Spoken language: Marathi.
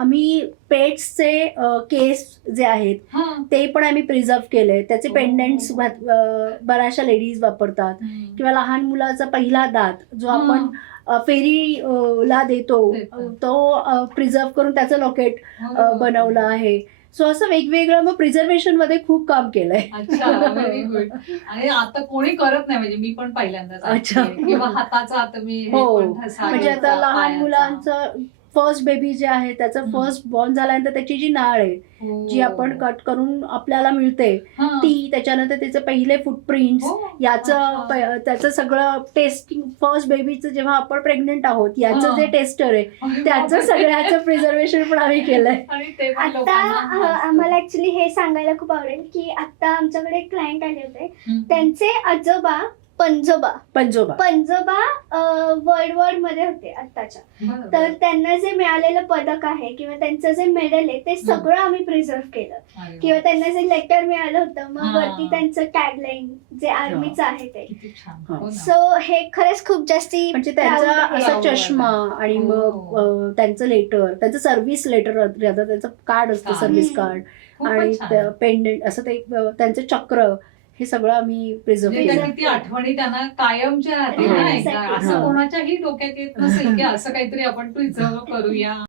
आम्ही पेट्सचे केस जे आहेत ते पण आम्ही प्रिझर्व केले. त्याचे पेंडंट्स बऱ्याचशा लेडीज वापरतात. किंवा लहान मुलाचा पहिला दात जो आपण फेरीला देतो तो प्रिझर्व करून त्याचं लॉकेट बनवलं आहे. सो असं वेगवेगळं मग प्रिझर्वेशन मध्ये खूप काम केलंय. अच्छा, व्हेरी गुड. आणि आता कोणी करत नाही, म्हणजे मी पण पहिल्यांदाच ऐकतेय. किंवा हाताचा आता मी हो, म्हणजे आता लहान मुलांचं फर्स्ट बेबी जे आहे त्याचं फर्स्ट बॉर्न झाल्यानंतर त्याची जी नाळ आहे जी आपण कट करून आपल्याला मिळते ती, त्याच्यानंतर त्याचे पहिले फुटप्रिंट्स याचं त्याचं सगळं टेस्टिंग, फर्स्ट बेबीचं जेव्हा आपण प्रेग्नेंट आहोत याचं जे टेस्टर आहे त्याचं सगळ्याचं प्रिझर्वेशन पण आम्ही केलंय. आता आम्हाला ऍक्च्युली हे सांगायला खूप आवडेल की आता आमच्याकडे एक क्लायंट आले होते, त्यांचे आजोबा पंजोबा वर्ल्ड मध्ये होते आत्ताच्या. तर त्यांना जे मिळालेलं पदक आहे किंवा त्यांचं जे मेडल आहे ते सगळं आम्ही प्रिझर्व केलं. किंवा त्यांना जे लेटर मिळालं होतं मग वरती त्यांचं टॅगलाईन जे आर्मीचं आहे ते. सो हे खरंच खूप जास्ती म्हणजे त्यांचा असा चष्मा आणि मग त्यांचं लेटर, त्यांचं सर्व्हिस लेटर, त्यांचं कार्ड असतं सर्व्हिस कार्ड आणि पेंडंट असं ते त्यांचं चक्र, हे सगळं आम्ही प्रिझर्व केलं. किती आठवणी त्यांना कायमच्या राहतील ना. असं कोणाच्याही डोक्यात येत नसेल की असं काहीतरी आपण प्रिझर्व करूया.